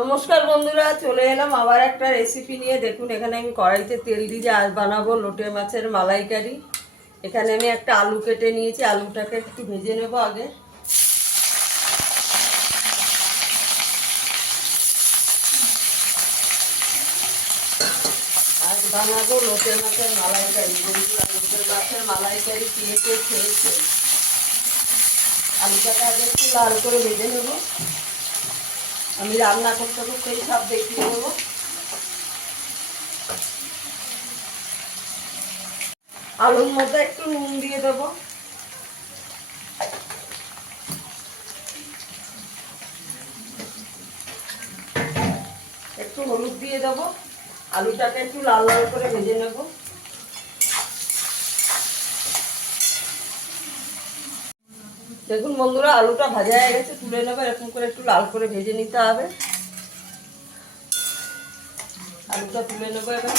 নমস্কার বন্ধুরা, চলে এলাম আবার একটা রেসিপি নিয়ে। দেখুন, এখানে আমি কড়াইতে তেল দিয়ে আজ বানাবো লোটে মাছের মালাইকারি। এখানে আমি একটা আলু কেটে নিয়েছি, আলুটাকে একটু ভেজে নেব আগে। আজ বানাবো লোটে মাছের মালাইকারি। বন্ধুরা, লোটে মাছের মালাইকারি খেয়েছে খেয়েছে। আলুটাকে আগে একটু লাল করে ভেজে নেব। আমি রান্না করতে করতেই সব দেখিয়ে দেবো। আলুর মধ্যে একটু নুন দিয়ে দেবো, একটু হলুদ দিয়ে দেবো। আলুটাকে একটু লাল লাল করে ভেজে নেব। দেখুন বন্ধুরা, আলুটা ভাজা হয়ে গেছে, তুলে নেবো। এরকম করে একটু লাল করে ভেজে নিতে হবে। আলুটা তুলে নেবো এবার।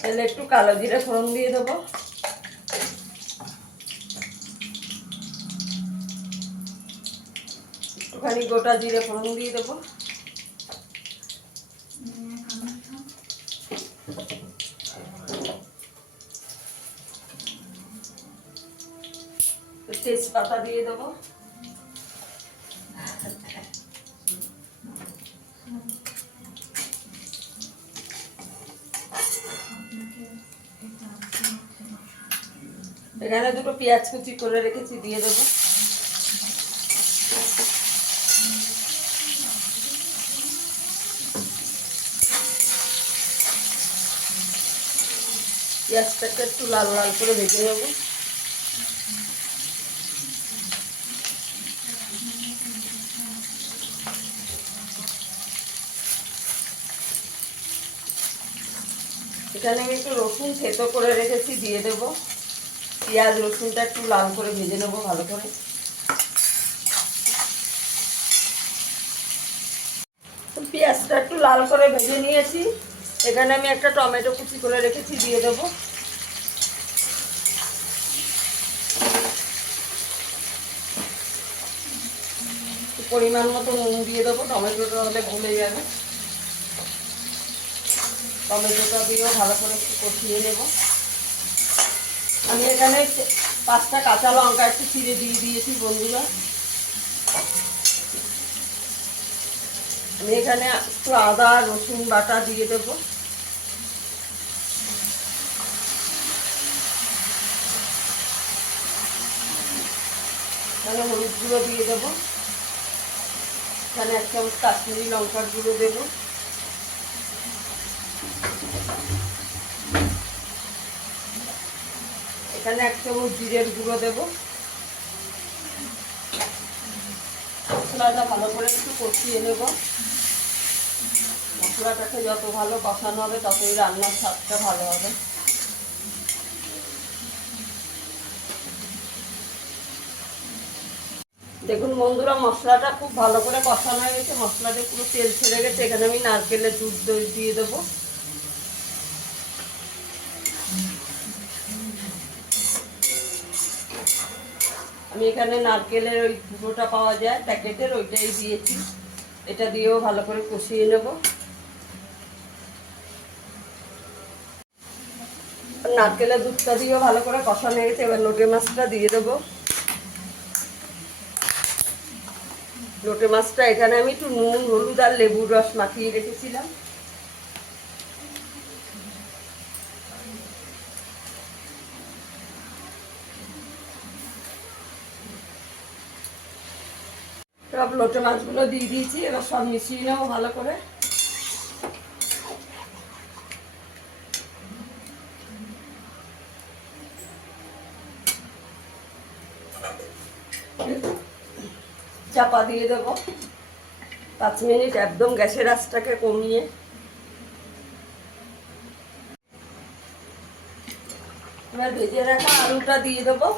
তাহলে একটু কালো জিরে ফোড়ন দিয়ে দেবো। একটুখানি গোটা জিরে ফোড়ন দিয়ে দেবো। তেজপাতা দিয়ে দেবো। এখানে দুটো পেঁয়াজ কুচি করে রেখেছি, দিয়ে দেবো। পেঁয়াজটাকে একটু লাল লাল করে ভেজে নেবো। এখানে আমি একটু রসুন থেতো করে রেখেছি, দিয়ে দেবো। পেঁয়াজ রসুনটা একটু লাল করে ভেজে নেবো ভালো করে। পেঁয়াজটা একটু লাল করে ভেজে নিয়েছি। এখানে আমি একটা টমেটো কুচি করে রেখেছি, দিয়ে দেবো। পরিমাণ মতো নুন দিয়ে দেবো, টমেটোটা হলে গলে যাবে। টমেটোটা দিয়েও ভালো করে একটু কষিয়ে নেব। আমি এখানে 5টা কাঁচা লঙ্কা একটু চিড়ে দিয়ে দিয়েছি বন্ধুরা। আমি এখানে একটু আদা রসুন বাটা দিয়ে দেবো। এখানে হলুদ গুঁড়ো দিয়ে দেবো। এখানে 1 চামচ কাশ্মীরি লঙ্কার গুঁড়ো দেবো। এখানে 1 চামচ জিরের গুঁড়ো দেবো। মশলাটা ভালো করে একটু কষিয়ে নেব। মশলাটাকে যত ভালো কষানো হবে ততই রান্নার স্বাদটা ভালো হবে। দেখুন বন্ধুরা, মশলাটা খুব ভালো করে কষানো হয়ে গেছে। মশলাটা পুরো তেল ছেড়ে গেছে। এখানে আমি নারকেলের দুধ দিয়ে দেবো। আমি এখানে নারকেলের ওই গুঁড়োটা পাওয়া যায় প্যাকেটের, ওইটাই দিয়েছি। এটা দিয়েও ভালো করে কষিয়ে নেব। নারকেলের দুধটা দিয়েও ভালো করে কষানো হয়ে গেছে। এবার লোটে মাছটা দিয়ে দেবো। লোটে মাছটা এখানে আমি একটু নুন হলুদ আর লেবুর রস মাখিয়ে রেখেছিলাম। সব লোটে মাছগুলো দিয়ে দিয়েছি। এবার সব মিশিয়ে নেবো ভালো করে। চাপা দিয়ে দেবো 5 মিনিট, একদম গ্যাসের আঁচটাকে কমিয়ে। এবার ভেজে রাখা আলুটা দিয়ে দেবো।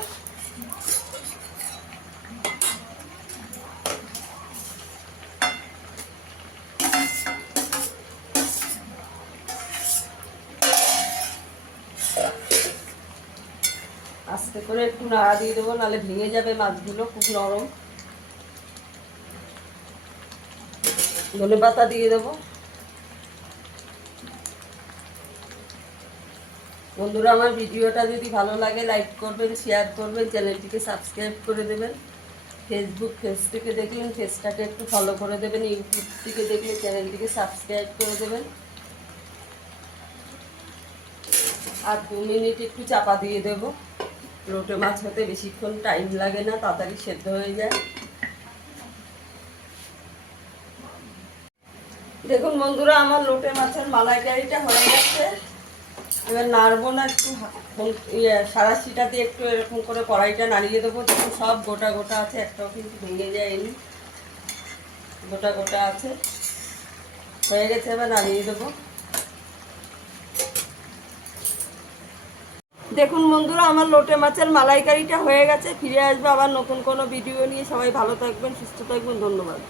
করে একটু নাড়া দিয়ে দেবো, নাহলে ভেঙে যাবে মাছগুলো, খুব নরম। ধনেপাতা দিয়ে দেবো। বন্ধুরা, আমার ভিডিওটা যদি ভালো লাগে লাইক করবেন, শেয়ার করবেন, চ্যানেলটিকে সাবস্ক্রাইব করে দেবেন। ফেসবুক পেজ থেকে দেখলেন পেজটাকে একটু ফলো করে দেবেন, ইউটিউব থেকে দেখলে চ্যানেলটিকে সাবস্ক্রাইব করে দেবেন। আর 2 মিনিট একটু চাপা দিয়ে দেব। লোটে মাছ হতে বেশিক্ষণ টাইম লাগে না, তাড়াতাড়ি সেদ্ধ হয়ে যায়। দেখুন বন্ধুরা, আমার লোটে মাছের মালাইকারিটা হয়ে গেছে। এবার নাড়বো না, একটু সারাশিটা দিয়ে একটু এরকম করে কড়াইটা নাড়িয়ে দেবো। দেখুন সব গোটা গোটা আছে, একটাও কিন্তু ভেঙে যায়নি, গোটা গোটা আছে। হয়ে গেছে, এবার নাড়িয়ে দেবো। দেখুন বন্ধুরা, আমার লোটে মাছের মালাইকারিটা হয়ে গেছে। ফিরে আসবো আবার নতুন কোনো ভিডিও নিয়ে। সবাই ভালো থাকবেন, সুস্থ থাকবেন, ধন্যবাদ।